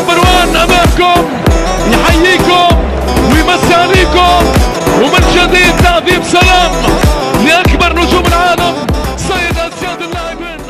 نمبر 1 امامكم يحييكم ويمسي عليكم، ومن جديد تعظيم سلام لاكبر نجوم العالم سيد اسياد اللاعبين.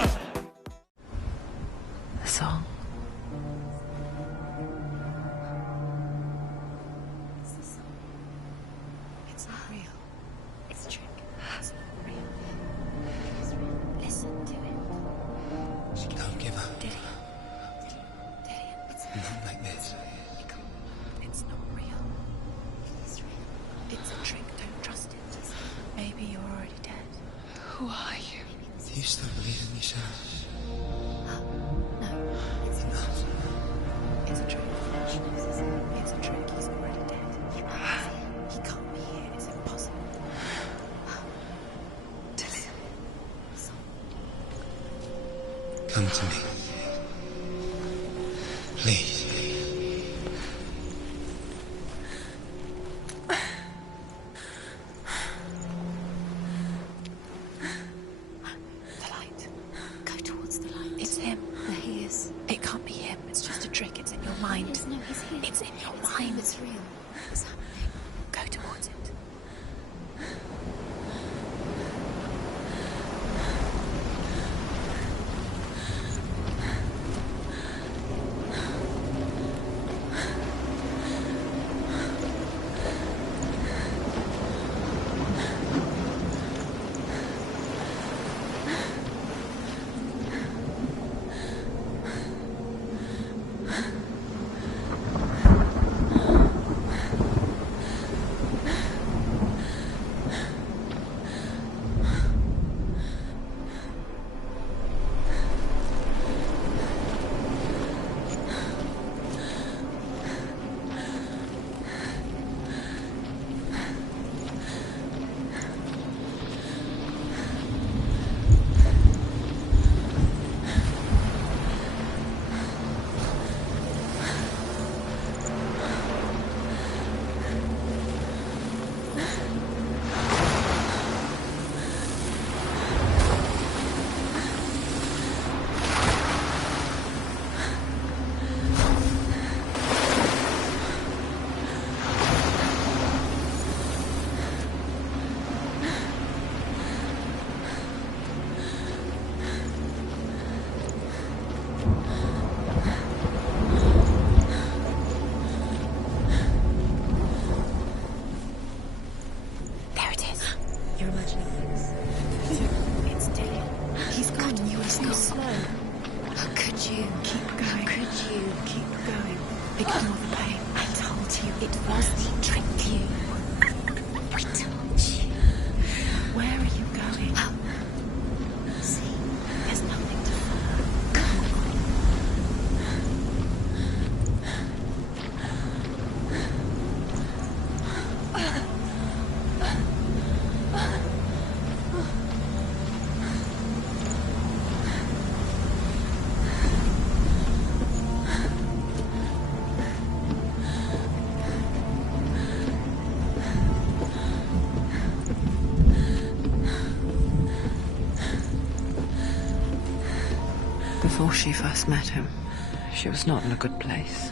Come to me. Please. The light. Go towards the light. It's him. There he is. It can't be him. It's just a trick. It's in your mind. No, he's here. It's in your mind. It's real. What's happening? Go towards it. Before she first met him, she was not in a good place.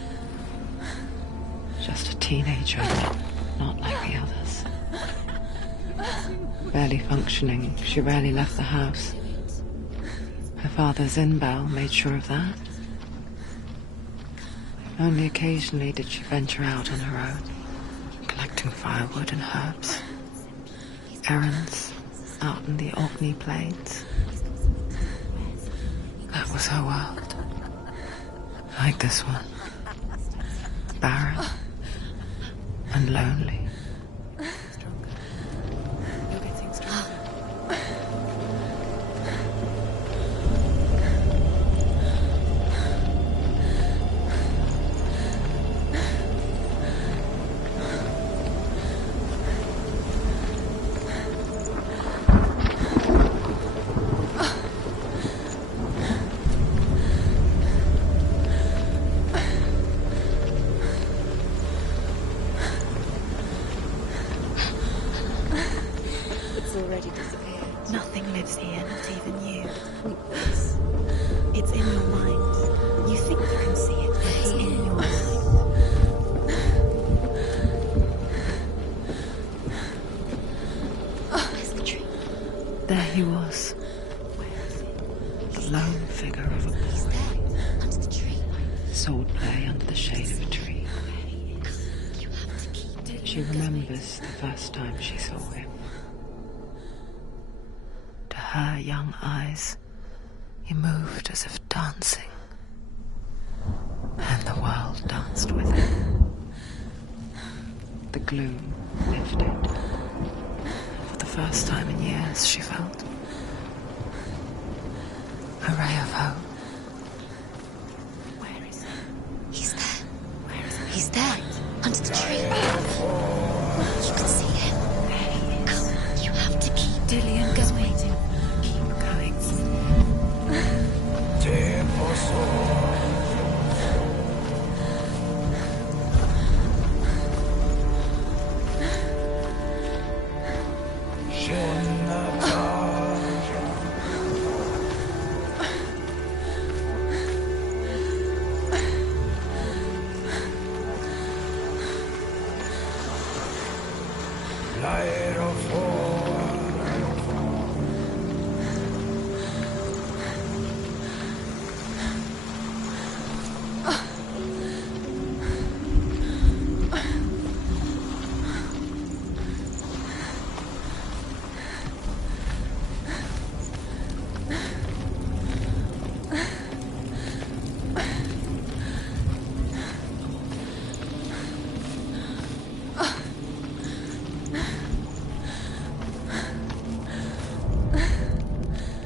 Just a teenager, not like the others. Barely functioning, she rarely left the house. Her father's in-bell made sure of that. Only occasionally did she venture out on her own, collecting firewood and herbs. Errands out in the Orkney Plains. That was her world. Like this one. Barren and lonely. he was, the lone figure of a boy. Under the tree. Swordplay under the shade of a tree. You have to keep doing She remembers the first time she saw him. To her young eyes, he moved as if dancing. And the world danced with him. The gloom lifted. And for the first time in years, she felt a ray of hope. Where is he? He's there. Where is he? He's there. Under the tree. You can see him. There he is. You have to keep Dillian going. waiting. Keep going.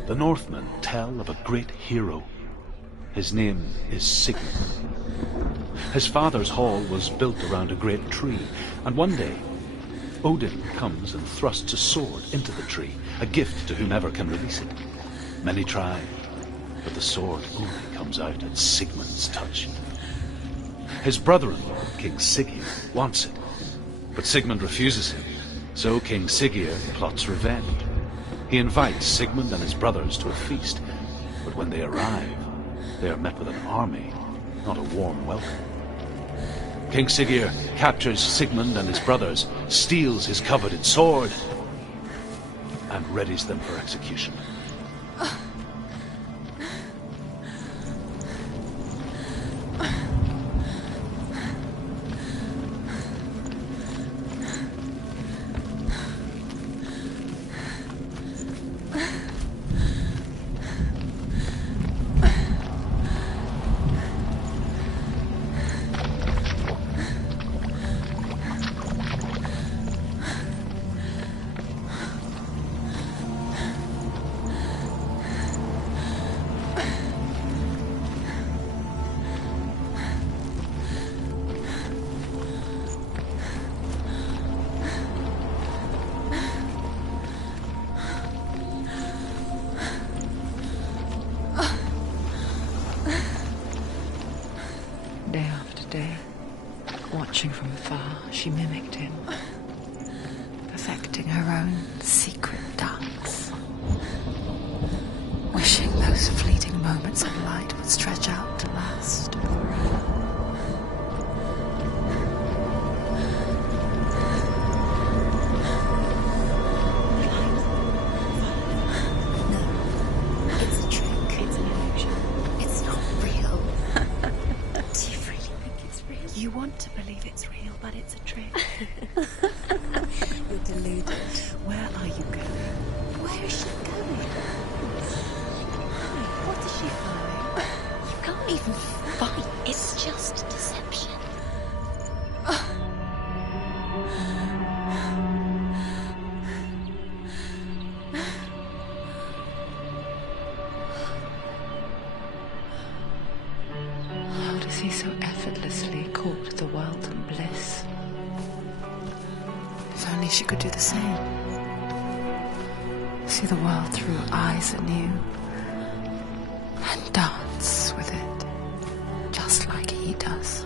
The Northmen tell of a great hero. His name is Sigmund. His father's hall was built around a great tree, and one day Odin comes and thrusts a sword into the tree, a gift to whomever can release it. Many try, but the sword only comes out at Sigmund's touch. His brother-in-law, King Siggeir, wants it, but Sigmund refuses him, so King Siggeir plots revenge. He invites Sigmund and his brothers to a feast, but when they arrive, they are met with an army, not a warm welcome. King Siggeir captures Sigmund and his brothers, steals his coveted sword, and readies them for execution. Day after day, watching from afar, she mimicked him, perfecting her own secret dance, wishing those fleeting moments of light would stretch out to last forever. It's a trick. It's an illusion. It's not real. Do you really think it's real? You want to believe it's real, but it's a trick. You're deluded. Where are you going? Where is she going? What does she find? You can't even fight. It's just deception. How does he so effortlessly court the world and bliss? If only she could do the same. See the world through eyes anew and dance with it, just like he does.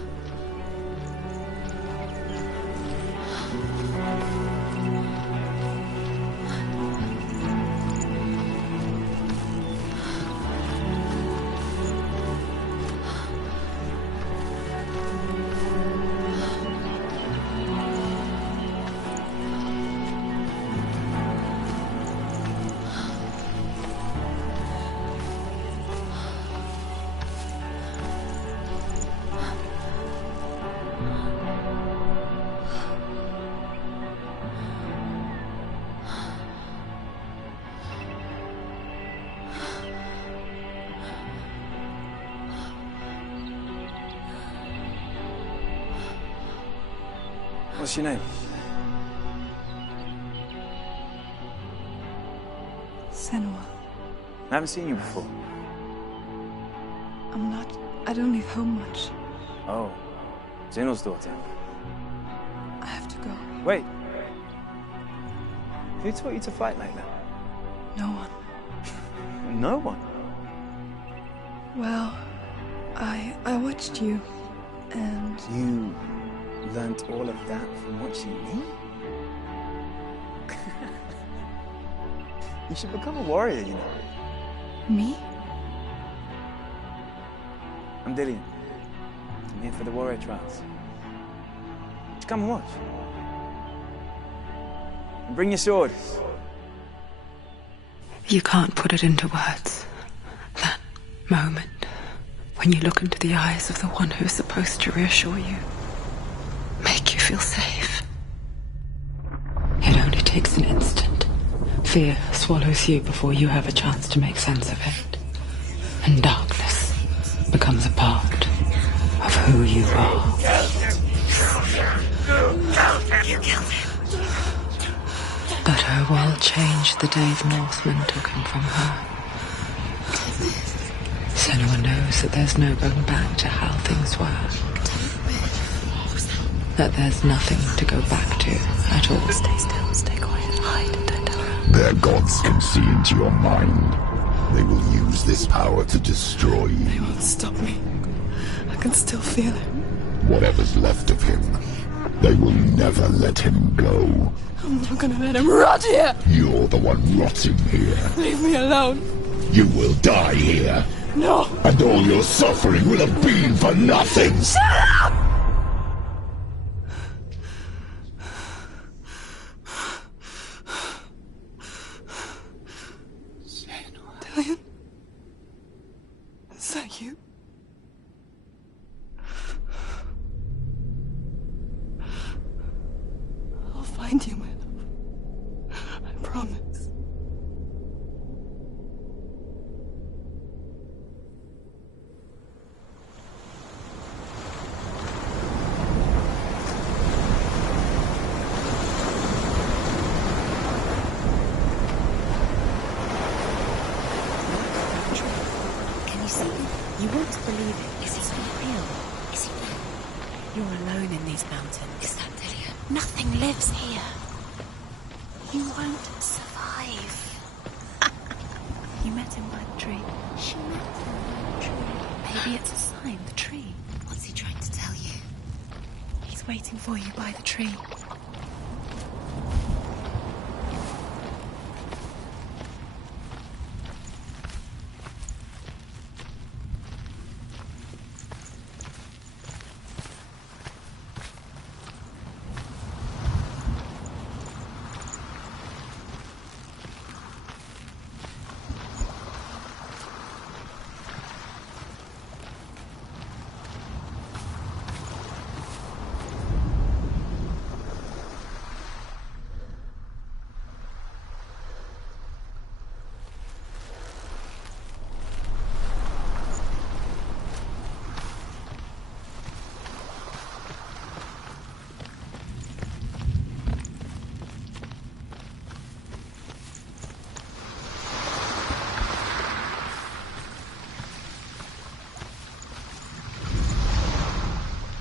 What's your name? Senua. I haven't seen you before. I don't leave home much. Oh, Zeno's daughter. I have to go. Wait. Who taught you to fight like that? No one. No one? Well, I watched you, and... You learnt all of that from watching me? You should become a warrior, you know. Me? I'm Dillian. I'm here for the warrior trials. Just come and watch. And bring your sword. You can't put it into words. That moment when you look into the eyes of the one who's supposed to reassure you, make you feel safe. It only takes an instant. Fear swallows you before you have a chance to make sense of it. And darkness becomes a part of who you are. You killed him. But her world changed the day the Northmen took him from her. Senua knows that there's no going back to how things were. That there's nothing to go back to at all. Stay still, stay quiet, hide, don't tell her. Their gods can see into your mind. They will use this power to destroy you. They won't stop me. I can still feel it. Whatever's left of him, they will never let him go. I'm not gonna let him rot here! You're the one rotting here. Leave me alone! You will die here. No! And all your suffering will have been for nothing. Shut up! Dillian? Is that you? I'll find you, my love. I promise. Can you see him? You want to believe it. Is he not real? Is he real? You're alone in these mountains. Is that Dillian? Nothing lives here. You won't survive. You met him by the tree. She met him by the tree. Maybe it's a sign, the tree. What's he trying to tell you? He's waiting for you by the tree.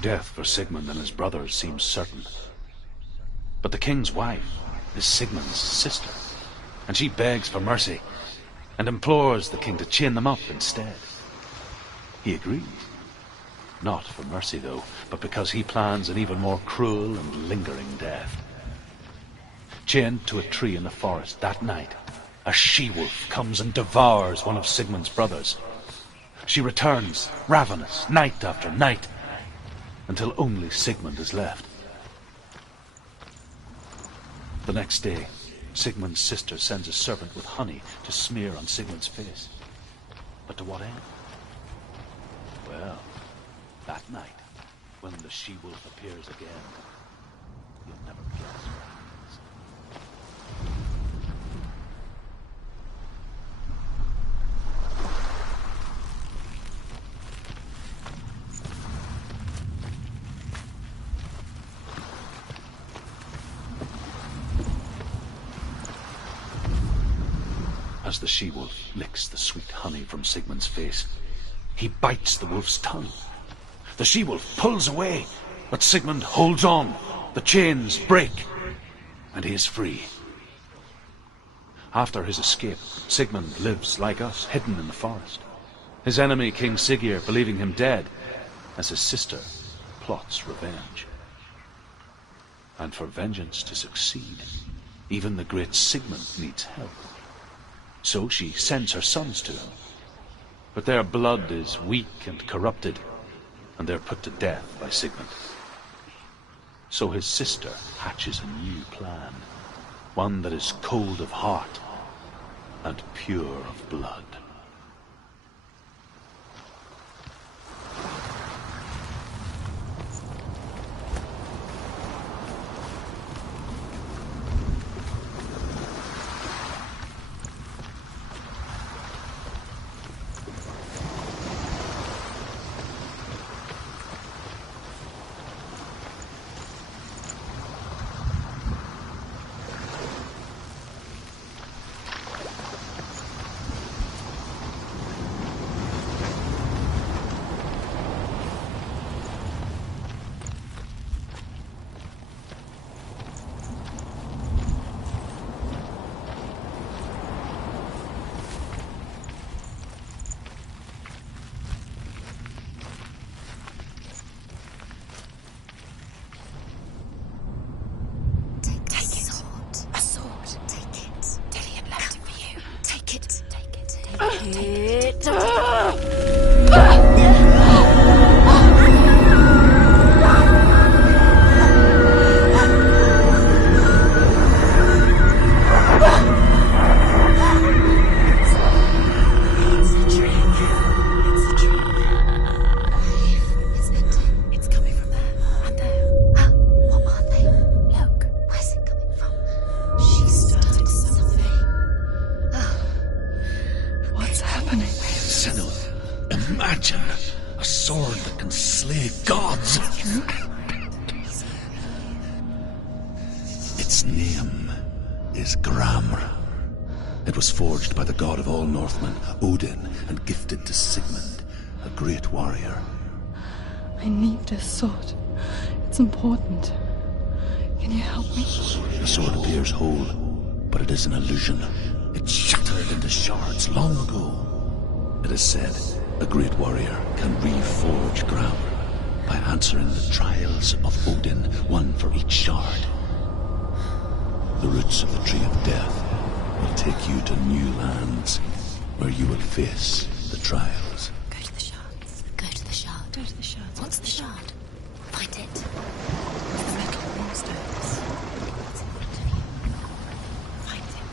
Death for Sigmund and his brothers seems certain. But the king's wife is Sigmund's sister, and she begs for mercy and implores the king to chain them up instead. He agrees. Not for mercy, though, but because he plans an even more cruel and lingering death. Chained to a tree in the forest that night, a she-wolf comes and devours one of Sigmund's brothers. She returns, ravenous, night after night, until only Sigmund is left. The next day, Sigmund's sister sends a servant with honey to smear on Sigmund's face. But to what end? Well, that night, when the she-wolf appears again, you'll never guess what happens. as the she-wolf licks the sweet honey from Sigmund's face. He bites the wolf's tongue. The she-wolf pulls away, but Sigmund holds on. The chains break, and he is free. After his escape, Sigmund lives like us, hidden in the forest. His enemy, King Siggeir, believing him dead, as his sister plots revenge. And for vengeance to succeed, even the great Sigmund needs help. So she sends her sons to him. But their blood is weak and corrupted, and they're put to death by Sigmund. So his sister hatches a new plan, one that is cold of heart and pure of blood. Odin, and gifted to Sigmund, a great warrior. I need this sword. It's important. Can you help me? The sword appears whole, but it is an illusion. It shattered into shards long ago. It is said a great warrior can reforge ground by answering the trials of Odin, one for each shard. The roots of the Tree of Death will take you to new lands, where you will face the trials. Go to the shard. Go to the shard. Go to the shard. What's the shard? Find it. The metal moonstones. It's in front of you. Find it.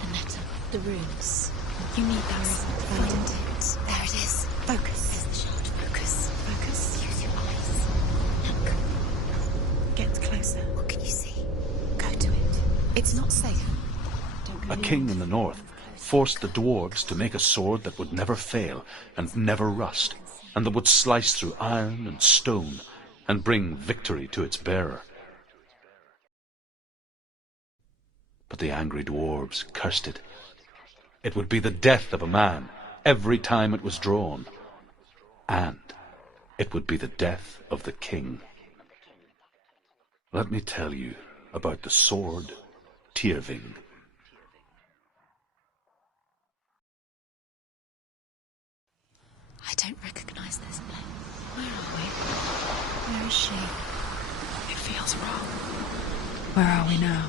The metal. The runes. You need those. Find it. There it is. Focus. There's the shard. Focus. Focus. Use your eyes. Look. Get closer. What can you see? Go to it. It's not safe. A king in the north forced the dwarves to make a sword that would never fail and never rust, and that would slice through iron and stone and bring victory to its bearer. But the angry dwarves cursed it. It would be the death of a man every time it was drawn, and it would be the death of the king. Let me tell you about the sword Tyrving. I don't recognize this place. Where are we? Where is she? It feels wrong. Where are we now?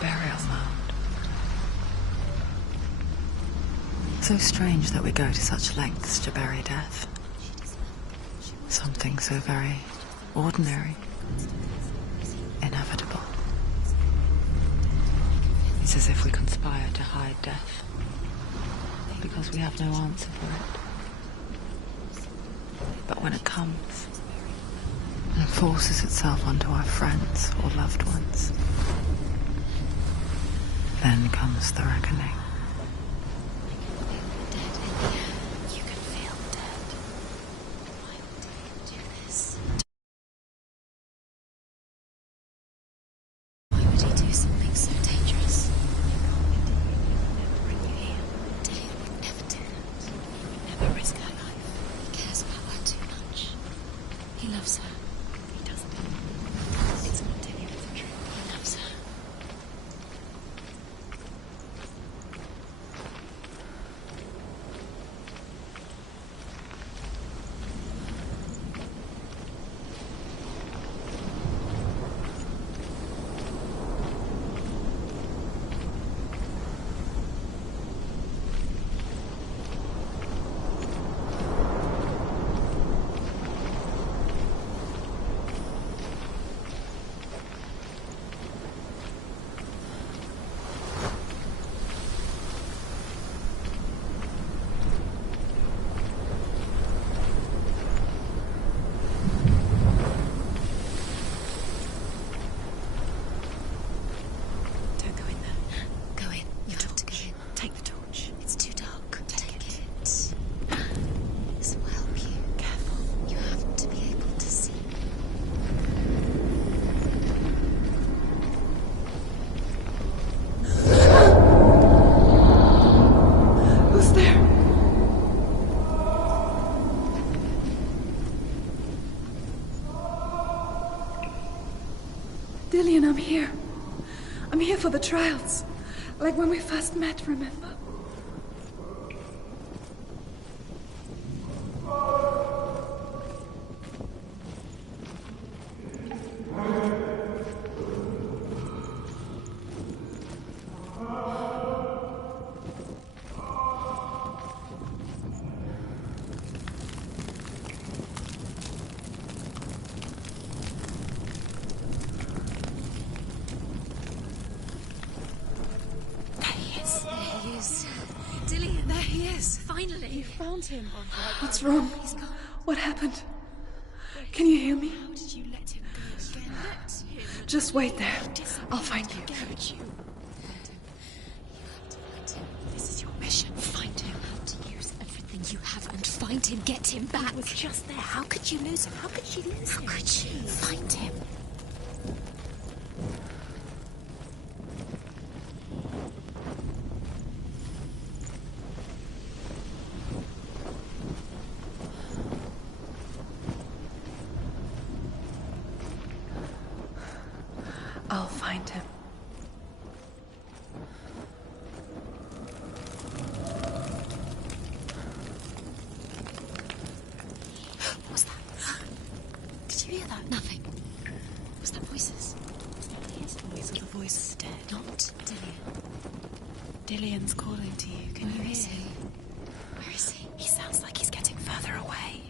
Burial mound. So strange that we go to such lengths to bury death. Something so very ordinary, inevitable. It's as if we conspire to hide death, because we have no answer for it. But when it comes and forces itself onto our friends or loved ones, then comes the reckoning. You can feel dead. Why would he do this? Why would he do something so dangerous? Dillian, I'm here. I'm here for the trials. Like when we first met, remember? Him. What's wrong? What happened? Can you hear me? How did you let him go again? Let him. Just wait there. I'll find you. You have to find him. This is your mission. Find him. How to use everything you have and find him. Get him back. He was just there. How could you lose him? How could she lose him? How could she? Find him. I'll find him. What was that? Did you hear that? Nothing. Was that voices? His voice or the voice is dead? Not Dillian. Dillian's calling to you. Can you hear him? Where is he? He sounds like he's getting further away.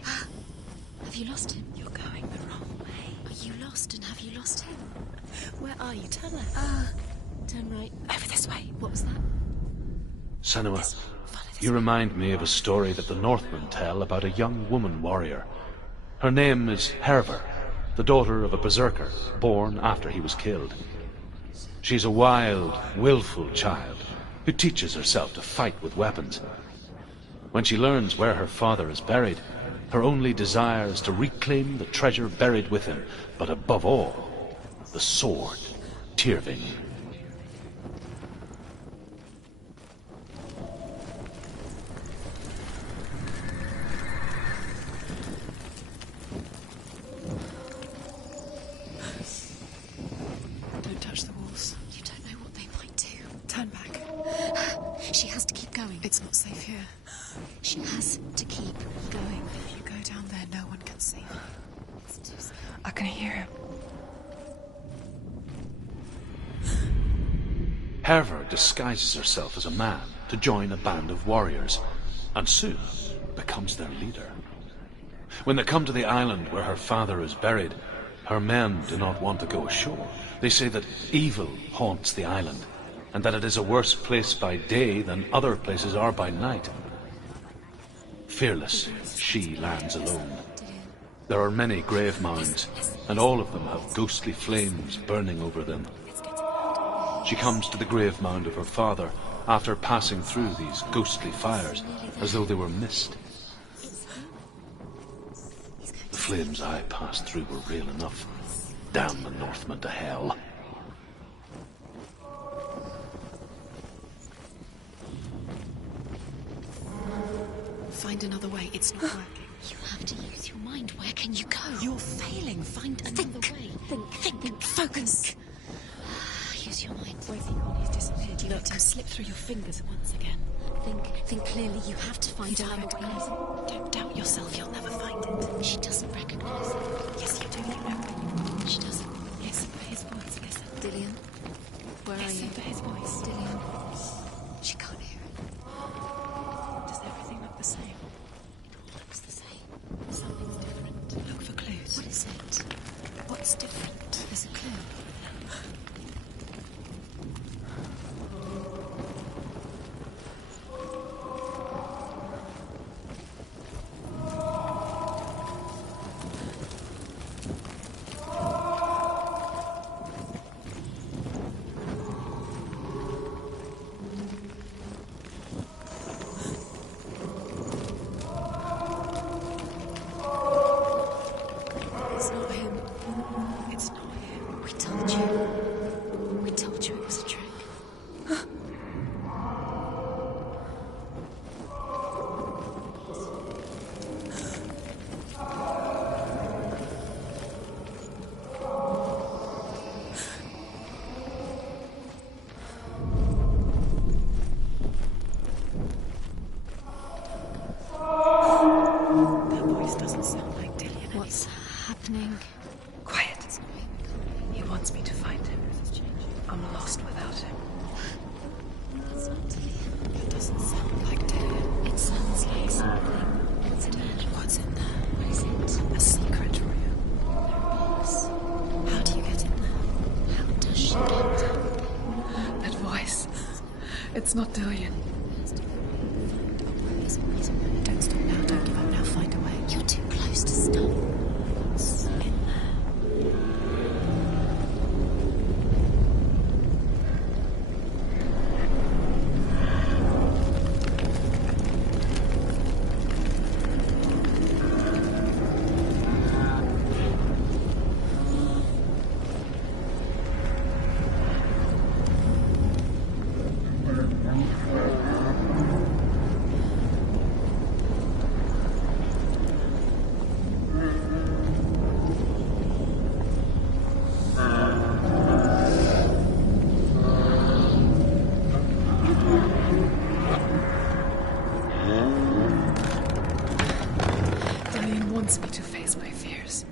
Have you lost him? You're going the wrong way. Are you lost and have you lost him? Where are you? Turn left. Turn right. Over this way. What was that? Senua, you remind me of a story that the Northmen tell about a young woman warrior. Her name is Herver, the daughter of a berserker, born after he was killed. She's a wild, willful child who teaches herself to fight with weapons. When she learns where her father is buried, her only desire is to reclaim the treasure buried with him, but above all, the sword, Tyrving. Don't touch the walls. You don't know what they might do. Turn back. She has to keep going. It's not safe here. She has to keep going. If you go down there, no one can save her. It's too scary. I can hear him. Herver disguises herself as a man to join a band of warriors, and soon becomes their leader. When they come to the island where her father is buried, her men do not want to go ashore. They say that evil haunts the island, and that it is a worse place by day than other places are by night. Fearless, she lands alone. There are many grave mounds, and all of them have ghostly flames burning over them. She comes to the grave mound of her father after passing through these ghostly fires, as though they were mist. The flames I passed through were real enough. Damn the Northmen to hell. Find another way. It's not working. You have to use your mind. Where can you go? You're failing. Find another way. Think. Focus. Use your mind. Where's he gone? He's disappeared. You let him slip through your fingers once again. Think clearly. You have to find her. Don't doubt yourself. You'll never find it. She doesn't recognize it. Yes, you do. You know. She doesn't. Listen for his voice. Listen. Dillian, where are you? Listen for his voice. Dillian. She can't hear it. Does everything look the same? It all looks the same. Something's different. Look for clues. What is it? What's different? There's a clue. not Dillian. Don't stop now, don't give up now, find a way. You're too close to stop. What's in there? Dillian wants me to face my fears.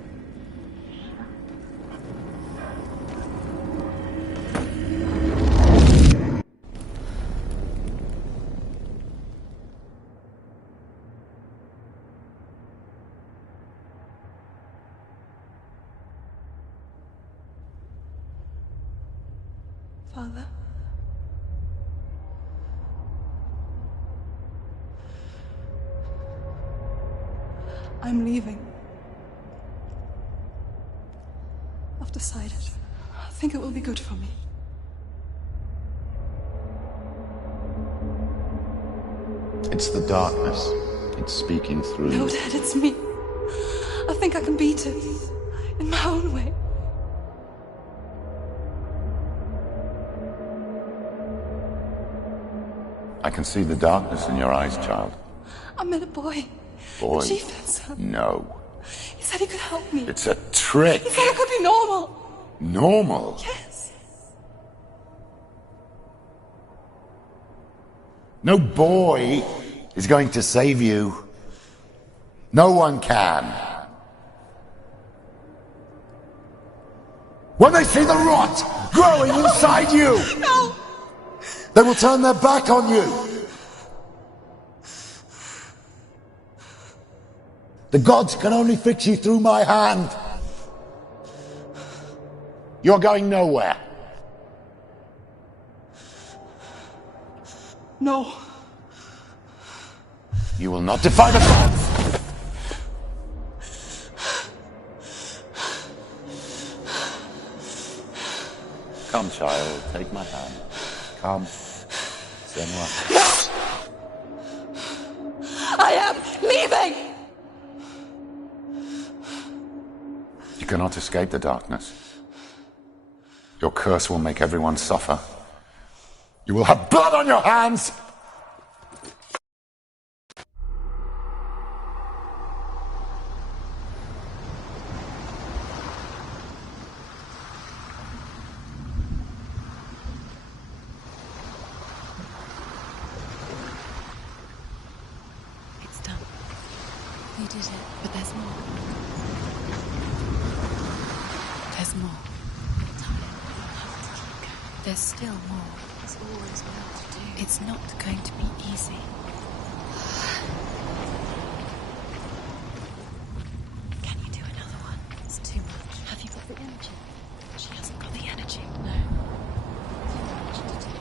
Father? I'm leaving. I've decided. I think it will be good for me. It's the darkness. It's speaking through No, you. Dad, it's me. I think I can beat it. In my own way. I can see the darkness in your eyes, child. I met a boy. Boy. The chieftain's son. No. He said he could help me. It's a trick. He said I could be normal. Normal. Yes. No boy is going to save you. No one can. When they see the rot growing inside you, No! they will turn their back on you. The gods can only fix you through my hand. You're going nowhere. No. You will not defy the gods. Come, child, take my hand. Come. Senua. I am leaving! You cannot escape the darkness. Your curse will make everyone suffer. You will have blood on your hands! It's done. You did it, but there's more. There's more. There's still more. There's always more to do. It's not going to be easy. Can you do another one? It's too much. Have you got the energy? She hasn't got the energy. No. Too much to do.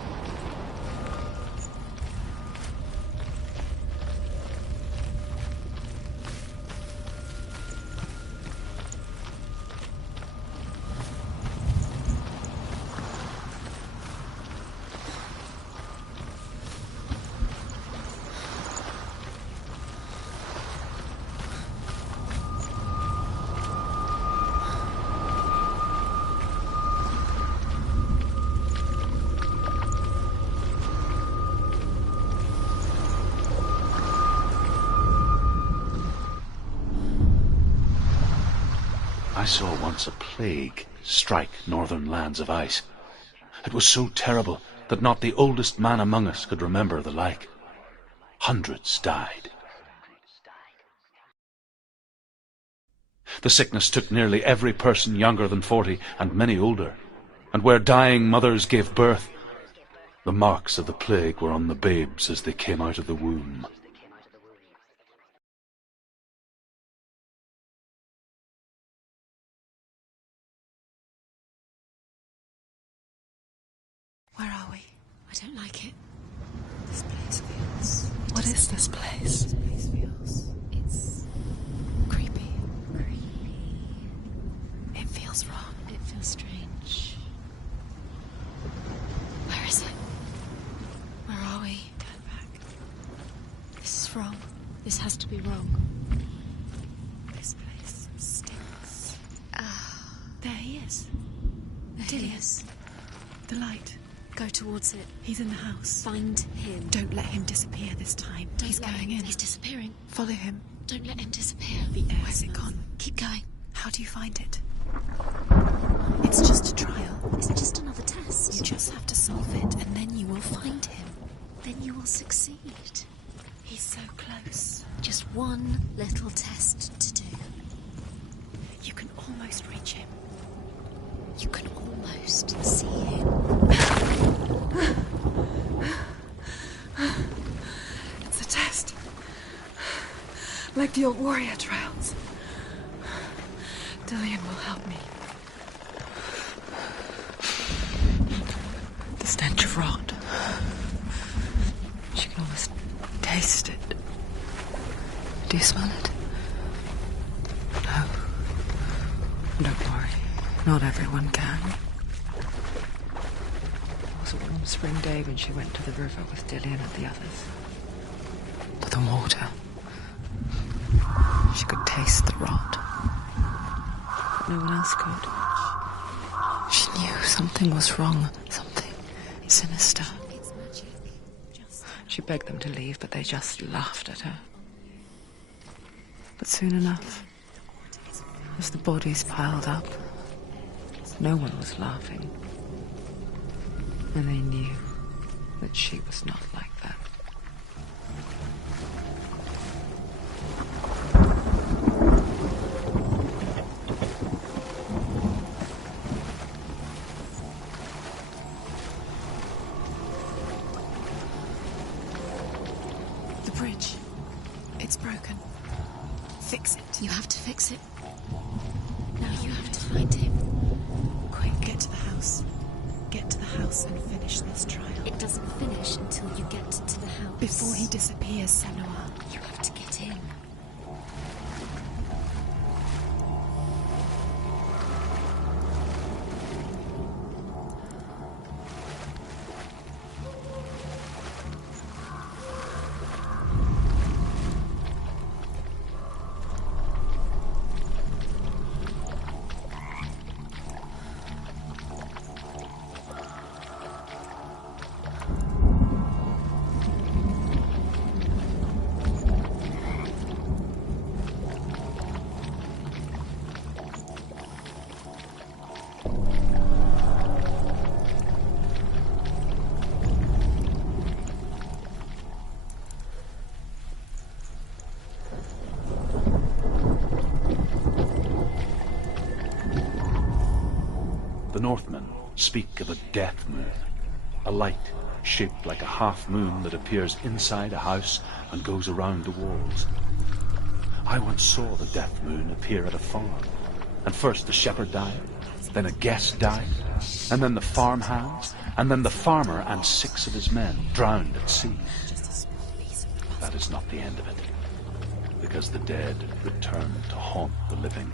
I saw once a plague strike northern lands of ice. It was so terrible that not the oldest man among us could remember the like. Hundreds died. The sickness took nearly every person younger than 40 and many older, and where dying mothers gave birth, the marks of the plague were on the babes as they came out of the womb. Where are we? I don't like it. This place feels... What is this place? This place feels... It's... creepy. It feels wrong. It feels strange. Where is it? Where are we? Turn back. This is wrong. This has to be wrong. This place stinks. There he is. There he is. The light. Go towards it. He's in the house. Find him. Don't let him disappear this time. He's going in. He's disappearing. Follow him. Don't let him disappear. The air. Where's it gone? Keep going. How do you find it? It's just a trial. It's just another test. You just have to solve it, and then you will find him. Then you will succeed. He's so close. Just one little test to do. You can almost reach him. You can almost see him. It's a test. Like the old warrior trials. Dillian will help me. The stench of rot. She can almost taste it. Do you smell it? No. Don't worry. Not everyone can. It was a warm spring day when she went to the river with Dillian and the others. But the water... She could taste the rot. But no one else could. She knew something was wrong. Something sinister. She begged them to leave, but they just laughed at her. But soon enough, as the bodies piled up, no one was laughing. And they knew that she was not like that. The bridge. It's broken. Fix it. You have to fix it. Now you have to find him. Quick, get to the house. Get to the house and finish this trial. It doesn't finish until you get to the house. Before he disappears, Senua. You have to get in. The Northmen speak of a death moon, a light shaped like a half moon that appears inside a house and goes around the walls. I once saw the death moon appear at a farm, and first the shepherd died, then a guest died, and then the farmhand, and then the farmer and 6 of his men drowned at sea. That is not the end of it, because the dead return to haunt the living.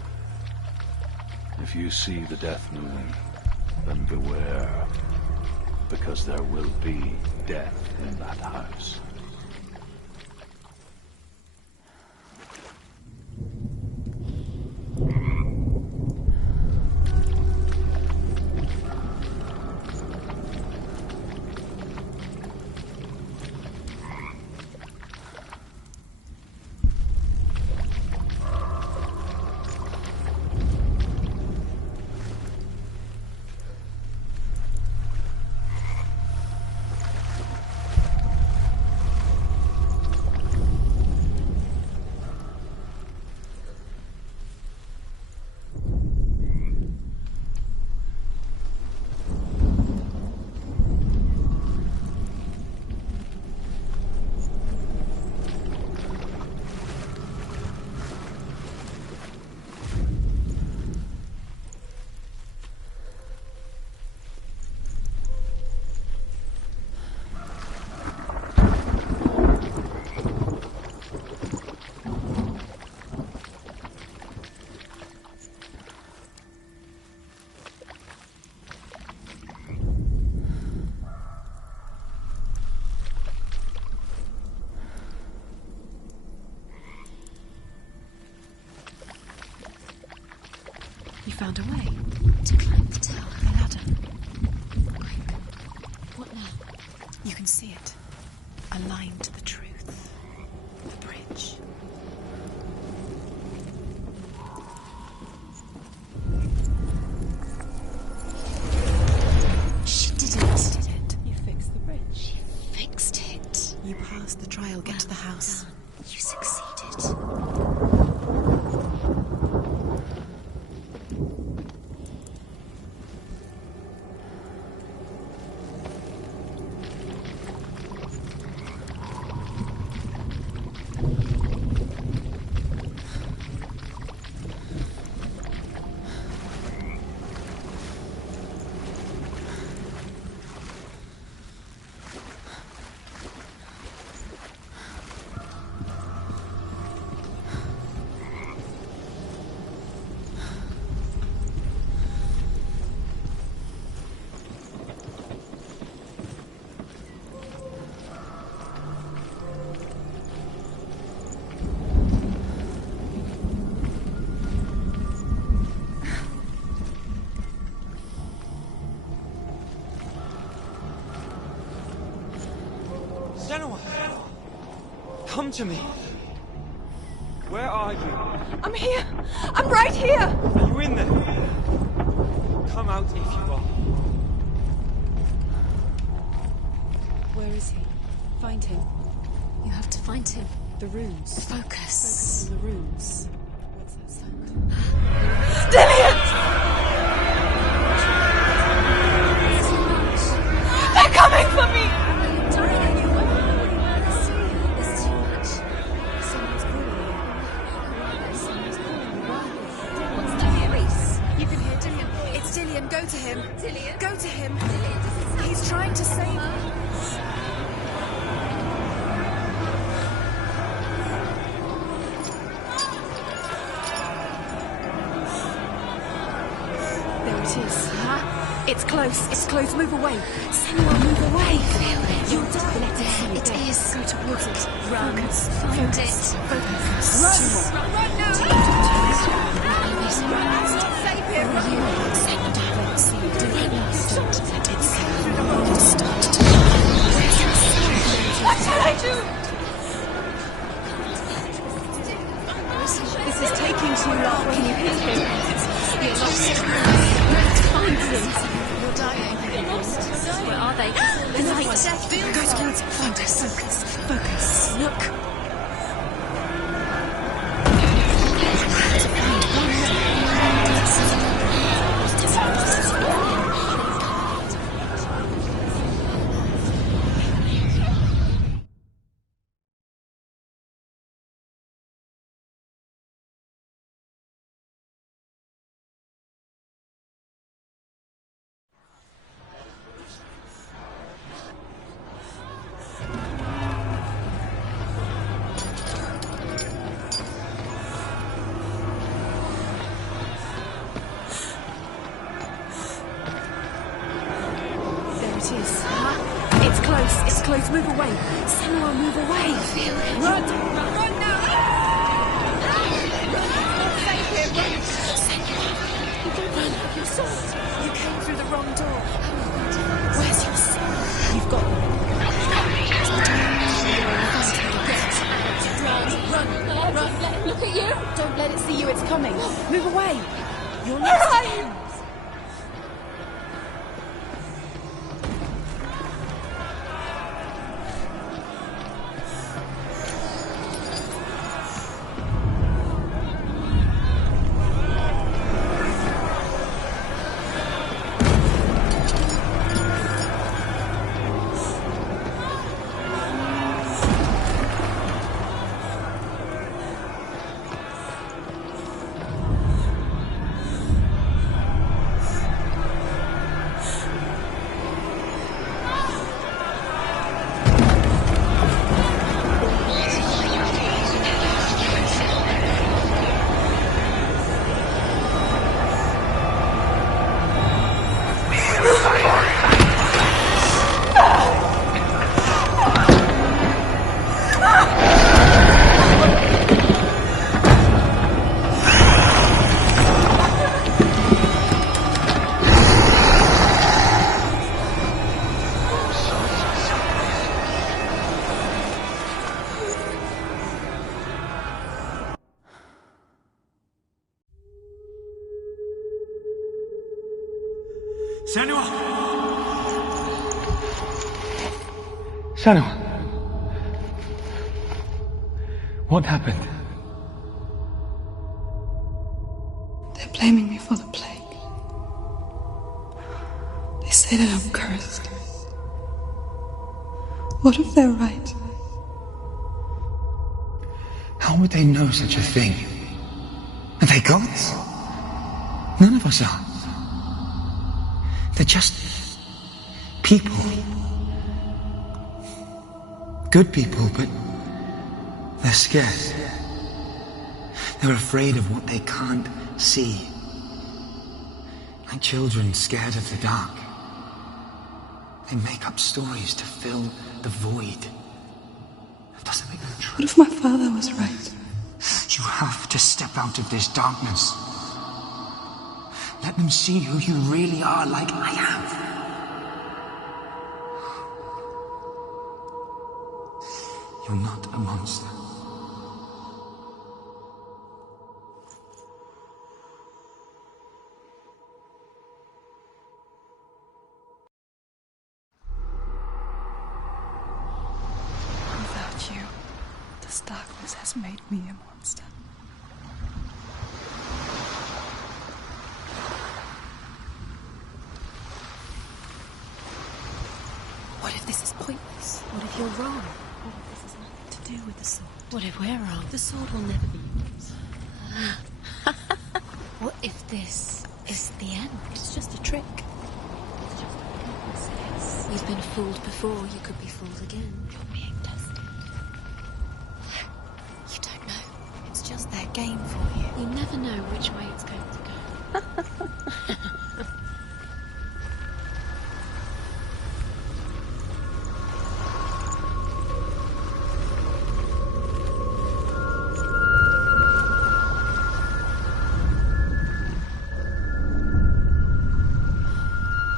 If you see the death moon, then beware, because there will be death in that house. found a way to climb the tower. The ladder. Quick. What now? You can see it. A line to the truth. The bridge. She did it. You fixed the bridge. She fixed it. You passed the trial, get to the house. You succeeded. Come to me. Where are you? I'm here. I'm right here. Are you in there? Come out if you are. Where is he? Find him. You have to find him. The runes. Focus. The runes. What's that sound? Dillian! They're coming for me! Go to him. Dillian. Go to him. Dillian, he's trying to save her. There it is. Huh? It's close. It's close. Move away. Samuel, move away. You'll die. Let it see it. It is. Go towards it. Run. Focus. Find Focus. it. Focus. Run. Two more. Run now. Save him. What shall I do? This is taking too long. Can you hit him? You're lost. You have to find him. You're dying. You're lost. Where are they? The light. Go towards it. Focus. Focus. Focus. Look. It's close. It's close. Move away. Samuel, move away. Run. Run now. Save him. Run. Your sword. You came through the wrong door. Where's your sword? You've got one. Run. Let him look at you. Don't let it see you. It's coming. Move away. You're Where not. are you? Senua! What happened? They're blaming me for the plague. They say that I'm cursed. What if they're right? How would they know such a thing? Are they gods? None of us are. They're just people. Good people, but they're scared. They're afraid of what they can't see. Like children scared of the dark. They make up stories to fill the void. That doesn't make them true. What if my father was right? You have to step out of this darkness. Let them see who you really are, like I am. You're not a monster. Without you, this darkness has made me a monster. What if this is pointless? What if you're wrong? What if this has nothing to do with the sword? What if we're wrong? The sword will never be yours. What if this is the end? It's just a trick. It's just what the government says. You've been fooled before, you could be fooled again. You're being tested. You don't know. It's just their game for you. You never know which way it's going to go.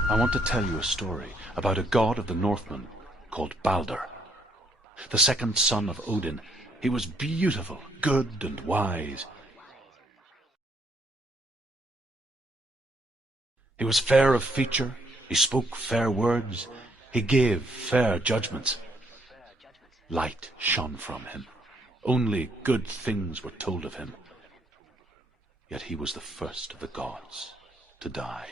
I want to tell you a story about a god of the Northmen called Balder. The second son of Odin. He was beautiful, good and wise. He was fair of feature, he spoke fair words, he gave fair judgments. Light shone from him. Only good things were told of him. Yet he was the first of the gods to die.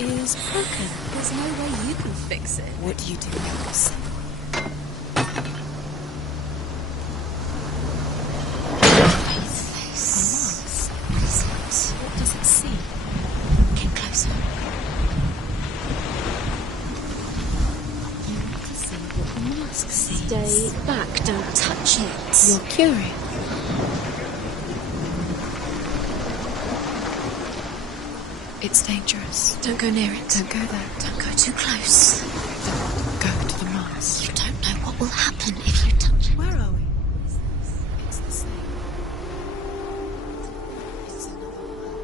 Is broken. There's no way you can fix it. What do you do next? His face. A mask. What does it see? Get closer. You need to see what the mask sees. Stay back. Don't touch it. You're curious. It's dangerous. Don't go near it. Don't go there. Don't go too close. Don't go to the mask. You don't know what will happen if you touch it. Where are we? It's the same. It's another world.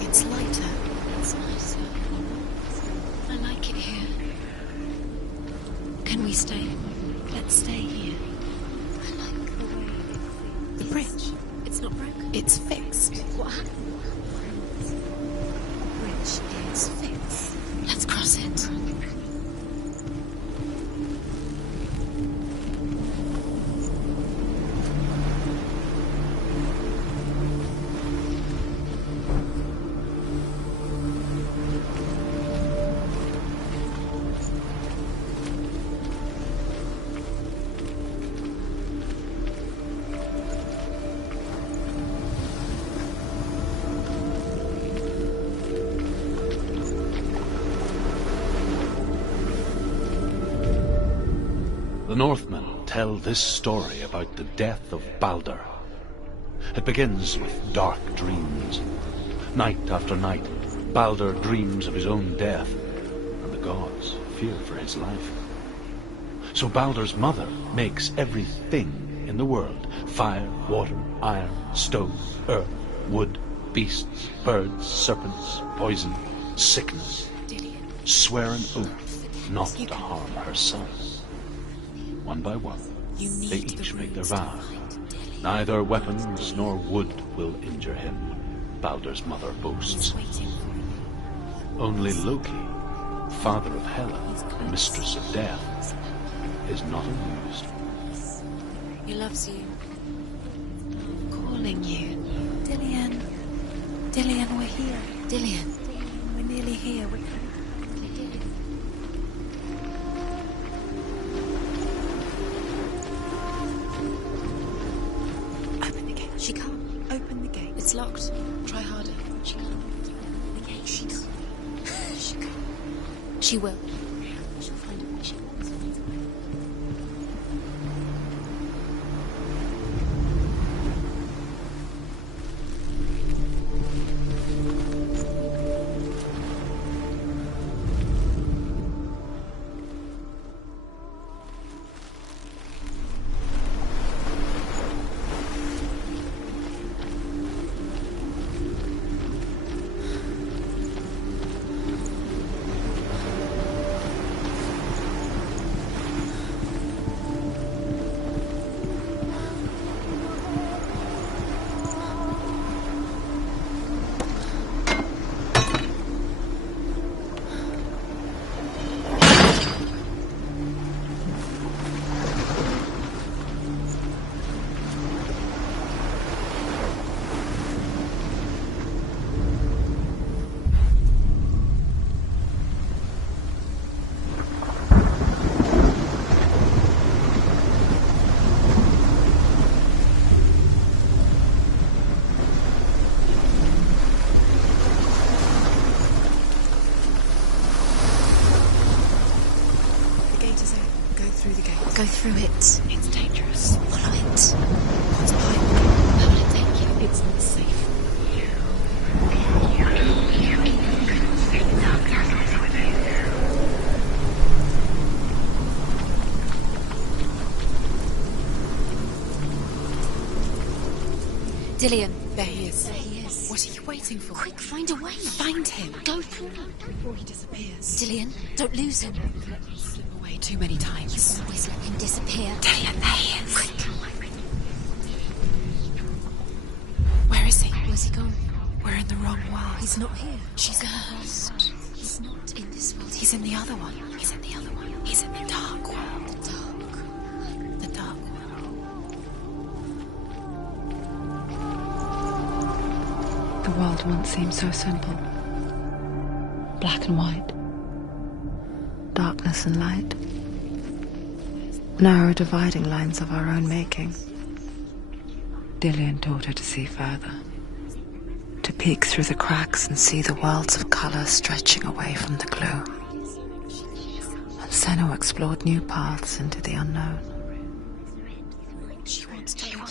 It's lighter. It's nicer. I like it here. Can we stay? Let's stay here. I like the way the bridge. It's not broken. It's fixed. What happened? The bridge is fixed. Let's cross it. Northmen tell this story about the death of Balder. It begins with dark dreams. Night after night, Balder dreams of his own death, and the gods fear for his life. So Balder's mother makes everything in the world: fire, water, iron, stone, earth, wood, beasts, birds, serpents, poison, sickness, swear an oath not to harm her son. One by one, they each make their vow. Neither weapons nor wood will injure him, Balder's mother boasts. Only Loki, father of Hela, mistress of death, is not amused. He loves you. Calling you. Dillian. Dillian, we're here. Dillian. We're nearly here. Open the gate. She can't. Open the gate. It's locked. Try harder. She can't. The gate. She can't. She can't. She will. She'll find a way. She wants it. Go through it. It's dangerous. Follow it. What's behind it? Where will it take you? It's not safe. Dillian. There he is. There he is. What are you waiting for? Quick, find a way. Find him. Go through before he disappears. Dillian, don't lose him. Slip away too many times. You always let him disappear. Dillian, there he is. Quick. Where is he? Where's he gone? We're in the wrong world. He's not here. She's cursed. He's not in this world. He's in the other one. He's in the other one. He's in the dark world. The dark. The dark world. The world once seemed so simple. Black and white. Darkness and light. Narrow dividing lines of our own making. Dillian taught her to see further. To peek through the cracks and see the worlds of colour stretching away from the gloom. And Senna explored new paths into the unknown. She wants to go.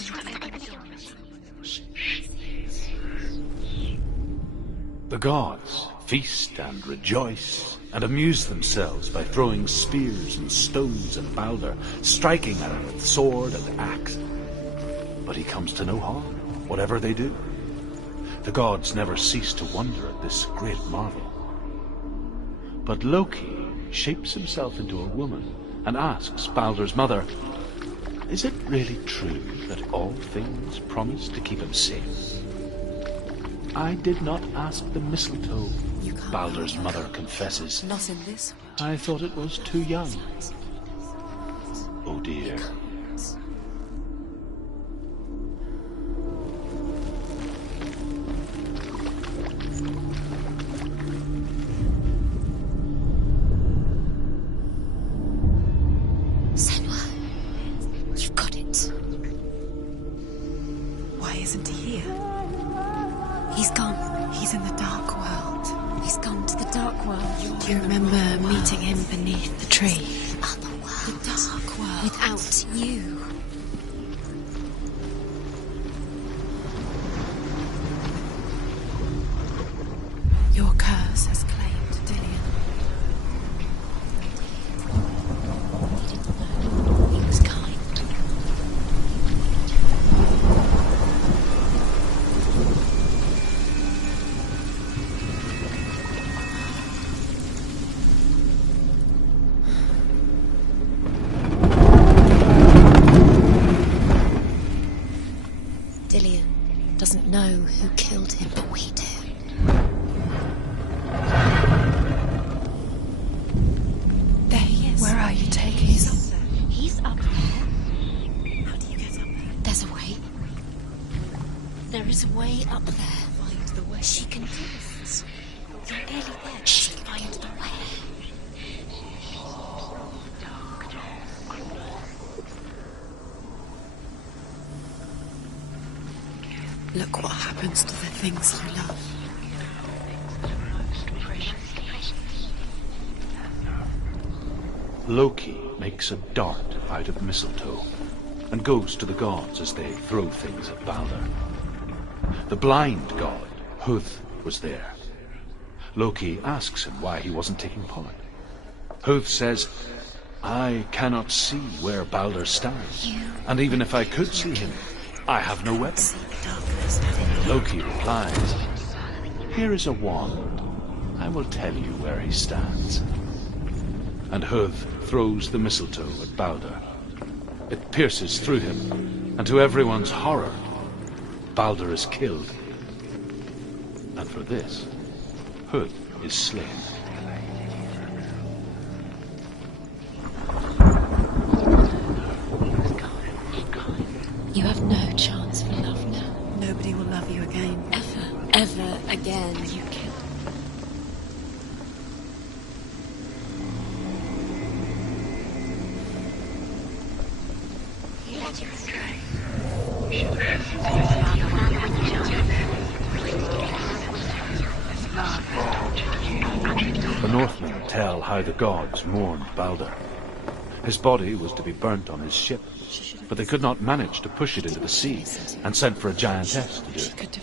The gods feast and rejoice and amuse themselves by throwing spears and stones at Balder, striking at him with sword and axe. But he comes to no harm, whatever they do. The gods never cease to wonder at this great marvel. But Loki shapes himself into a woman and asks Balder's mother, "Is it really true that all things promise to keep him safe?" "I did not ask the mistletoe," Balder's mother confesses. Not in this world. "I thought it was too young." Oh dear. Senua, you've got it. Why isn't he here? He's gone. He's in the dark world. He's gone to the dark world. Do you remember meeting him beneath the tree? Other world. the dark world without you. Your curse has claimed Dillion. He didn't know. He was kind. Dillion doesn't know who killed him, but we do. There he is. Where are you taking him? He's up there. How do you get up there? There's a way. There is a way up there. Find the way. She can do this. You're nearly there. She can find the way. Look what happens to the things you love. Loki makes a dart out of mistletoe and goes to the gods as they throw things at Balder. The blind god, Huth, was there. Loki asks him why he wasn't taking part. Huth says, I cannot see where Balder stands, and even if I could see him, I have no weapon. Loki replies, here is a wand. I will tell you where he stands. And Huth throws the mistletoe at Balder. It pierces through him, and to everyone's horror, Balder is killed. And for this, Huth is slain. You have no chance for love now. Nobody will love you again. Ever again. You killed. You let her stray. You should have. The Northmen tell how the gods mourned Balder. His body was to be burnt on his ship, but they could not manage to push it into the sea, and sent for a giantess to do it.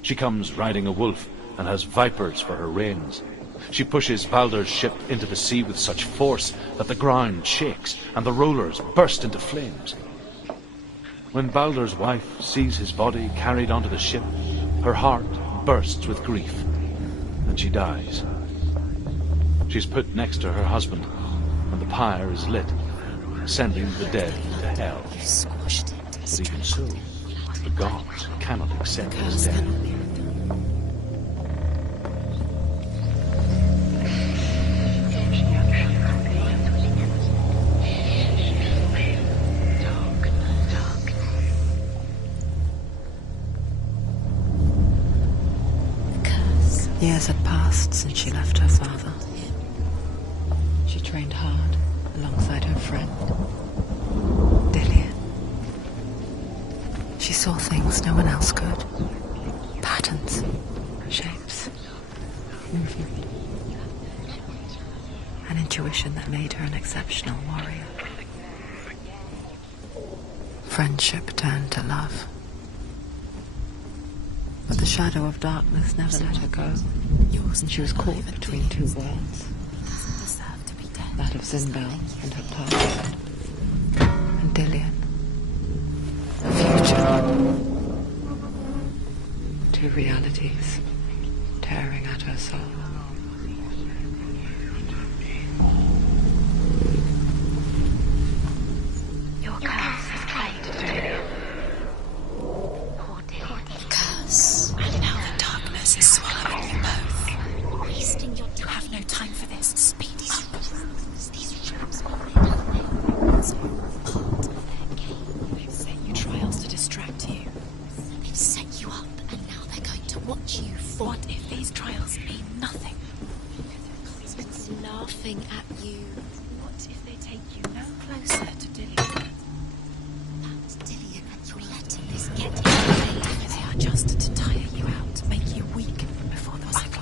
She comes riding a wolf and has vipers for her reins. She pushes Balder's ship into the sea with such force that the ground shakes and the rollers burst into flames. When Balder's wife sees his body carried onto the ship, her heart bursts with grief, and she dies. She's put next to her husband, and the pyre is lit, sending the dead to hell. But even so, the gods cannot accept his death. Years had passed since she left her father. She trained hard alongside her friend, Dillion. She saw things no one else could. Patterns, shapes, movement. An intuition that made her an exceptional warrior. Friendship turned to love. But the shadow of darkness never let her go, and she was caught between two worlds. That of Zinbel and her past, and Dillion, her future. Two realities tearing at her soul. Your curse has claimed Dillion. Poor Dillion. Curse. And now the darkness is swallowing you both. Wasting your time. You have no time for this. Speed up. These rooms are nothing. Part of their game. They've set you trials to distract you. They've set you up, and now they're going to watch you. What if these trials mean nothing? It's laughing at you. What if they take you no closer to Dillion? That's Dillion, and you're letting this get in the way. They are just to tire you out, make you weak before the cycle.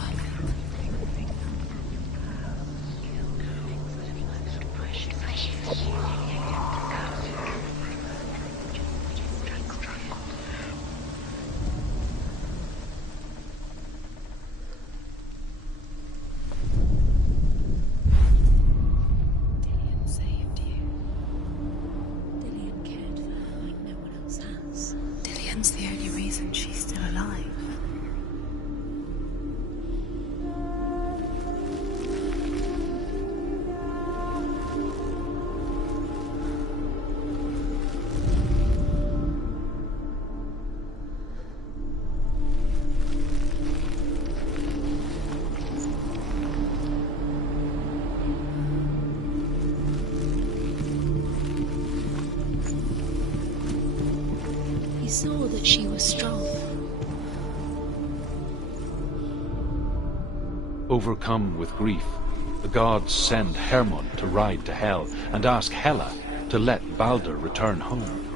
saw that she was strong. Overcome with grief, the gods send Hermod to ride to Hell and ask Hela to let Balder return home.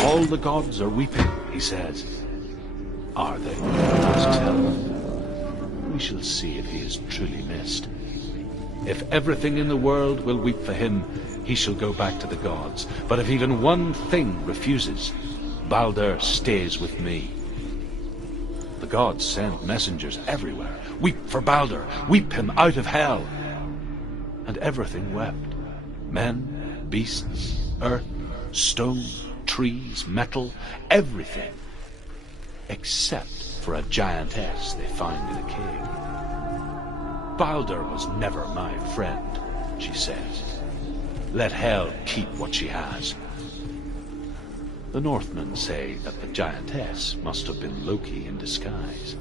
All the gods are weeping, he says. Are they? Asks Hela. We shall see if he is truly missed. If everything in the world will weep for him, he shall go back to the gods. But if even one thing refuses, Balder stays with me. The gods send messengers everywhere. Weep for Balder, weep him out of Hell. And everything wept. Men, beasts, earth, stone, trees, metal, everything. Except for a giantess they find in a cave. Balder was never my friend, she says. Let Hel keep what she has. The Northmen say that the giantess must have been Loki in disguise.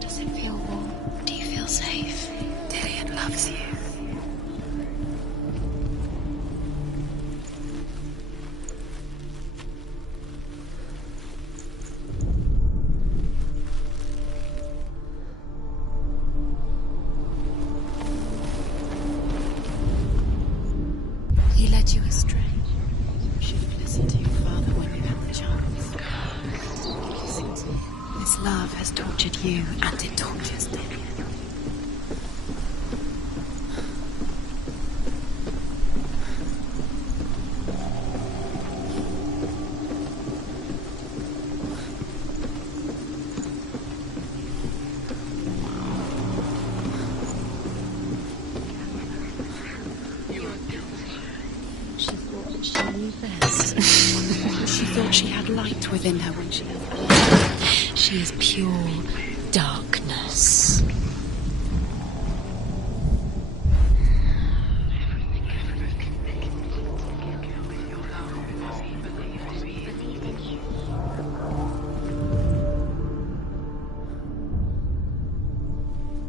Does it feel warm? Do you feel safe? Dillian loves you. He led you astray. You should have listened to your father when you had the chance. Listen to him. This love has tortured you, and it tortures Dillian. She thought that she knew best. She thought she had light within her when she was. She is pure darkness.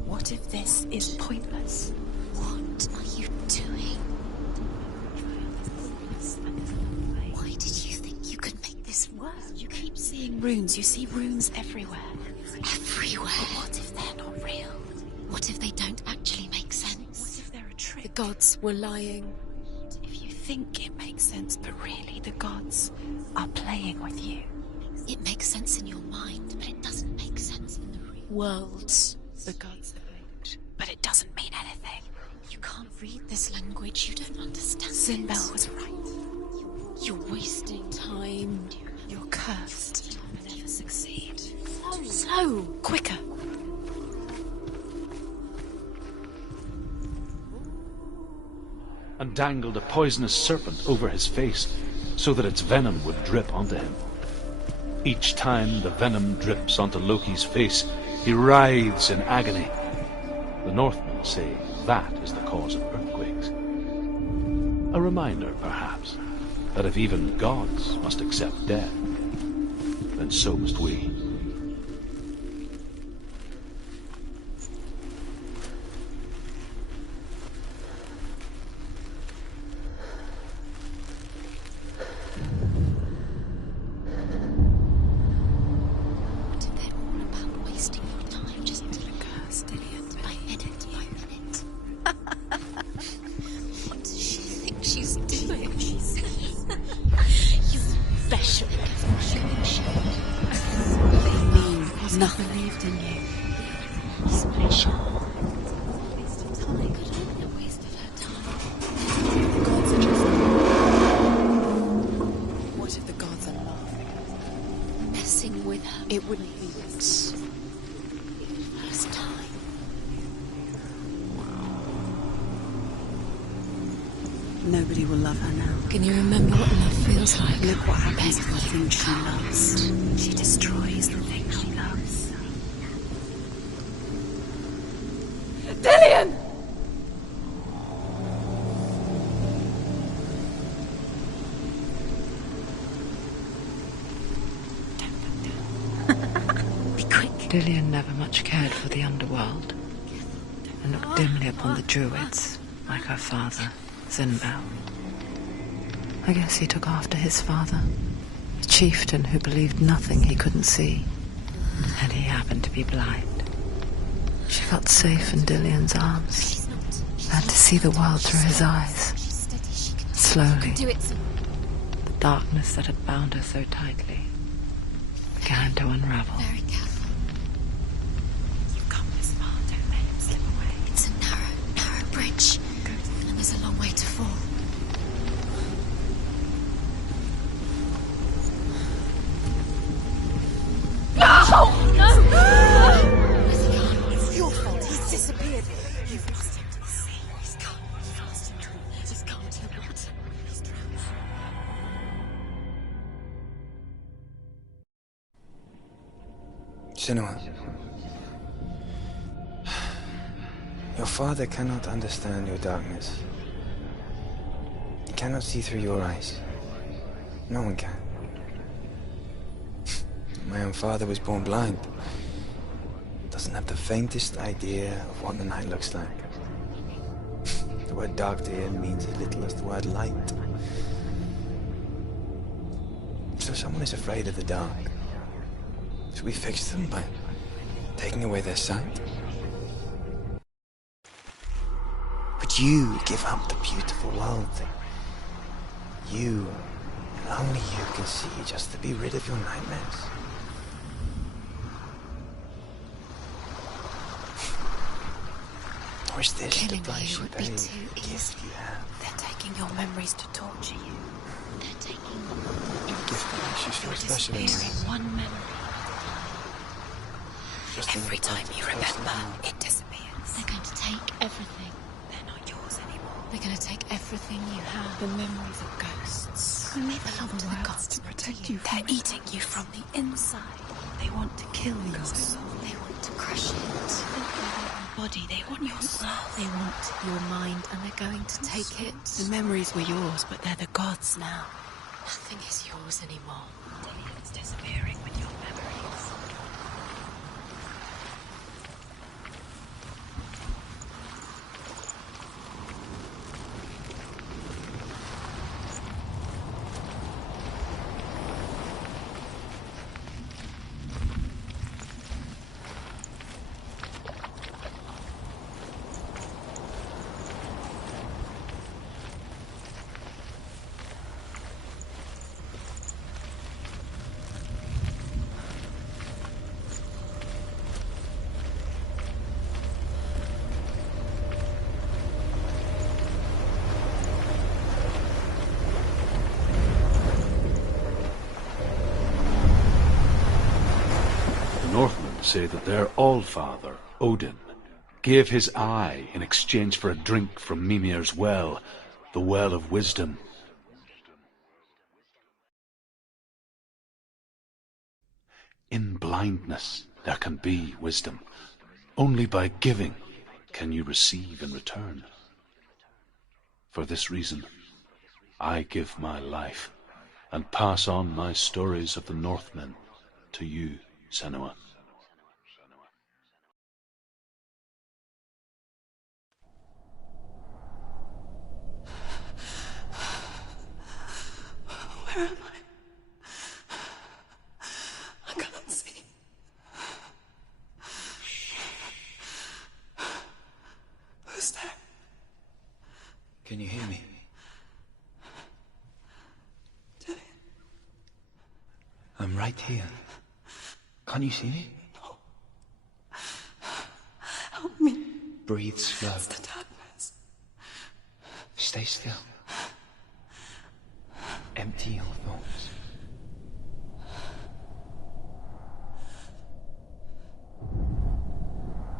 What if this is pointless? What are you doing? Why did you think you could make this work? You keep seeing runes. You see runes everywhere. Everywhere. But what if they're not real? What if they don't actually make sense? What if they're a trick? The gods were lying. If you think it makes sense, but really the gods are playing with you. It makes sense in your mind, but it doesn't make sense in the real world. The gods have made, but it doesn't mean anything. You can't read this language. You don't understand. Sinbel was right. You're wasting time. You're cursed. You'll never succeed. Slow. Quicker. And dangled a poisonous serpent over his face so that its venom would drip onto him. Each time the venom drips onto Loki's face, he writhes in agony. The Northmen say that is the cause of earthquakes. A reminder, perhaps, that if even gods must accept death, then so must we. What if they're all about wasting your time just to curse Dillian by minute by minute? What does she think she's doing? You special because what she thinks she would. They mean nothing. Believed in you. Special. Waste of time. Could have been a waste of her time. The gods are just. What if the gods are not messing with her? It wouldn't be this. First time. Nobody will love her now. Can you remember what love feels like? Look what happens to the thing she loves. She destroys the thing she loves. Dillian! Dillion never much cared for the underworld, and looked dimly upon the druids, like her father, Zinbao. I guess he took after his father, a chieftain who believed nothing he couldn't see, and he happened to be blind. She felt safe in Dillion's arms, learned to see the world through his eyes. Slowly, the darkness that had bound her so tightly began to unravel. Very careful. You've come this far, don't let him slip away. It's a narrow bridge, and there's a long way to fall. It's your fault. He's disappeared. You've lost him to the sea. He's gone. You've lost him. He's gone to the water. He's drowned. Senua, your father cannot understand your darkness. He cannot see through your eyes. No one can. My own father was born blind. Doesn't have the faintest idea of what the night looks like. The word dark to him means as little as the word light. So someone is afraid of the dark. Should we fix them by taking away their sight? Would you give up the beautiful world that you, and only you, can see just to be rid of your nightmares? Or is this Killing the price you would pay be for too the easy. gift you have? They're taking your memories to torture you. They're taking A gift that makes you feel special in disappearing one memory. Just Every another time part you of the remember, personal. it disappears. They're going to take everything. They're not yours anymore. They're going to take everything you have. The memories of ghosts. They belong to the gods to protect you. They're eating you from the inside. They want to kill your soul. They want to crush it. Body. They want your soul. They want your mind, and they're going to take it. The memories were yours, but they're the gods now. Nothing is yours anymore. Dillion's disappearing with your memories. Northmen say that their Allfather, Odin, gave his eye in exchange for a drink from Mimir's well, the Well of Wisdom. In blindness there can be wisdom. Only by giving can you receive in return. For this reason, I give my life and pass on my stories of the Northmen to you, Senua. Where am I? I can't see. Who's there? Can you hear me? Dillion. I'm right here. Can't you see me? No. Help me. Breathe slow. It's the darkness. Stay still. Empty your thoughts.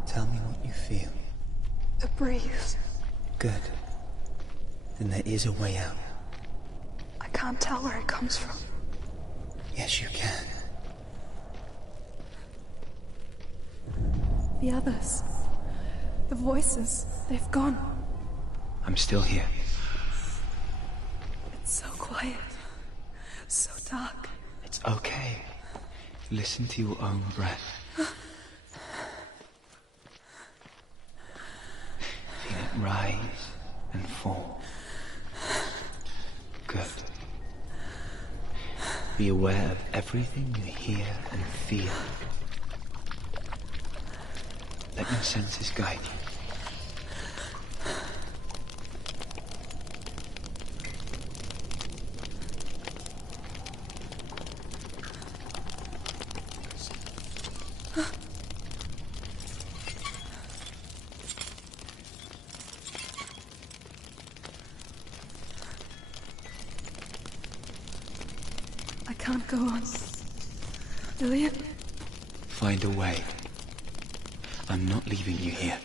Tell me what you feel. A breeze. Good. Then there is a way out. I can't tell where it comes from. Yes, you can. The others. The voices. They've gone. I'm still here. It's so quiet. So dark. It's okay. Listen to your own breath. rise and fall. Good. Be aware of everything you hear and feel. Let your senses guide you. I can't go on. Lillian? Find a way. I'm not leaving you here.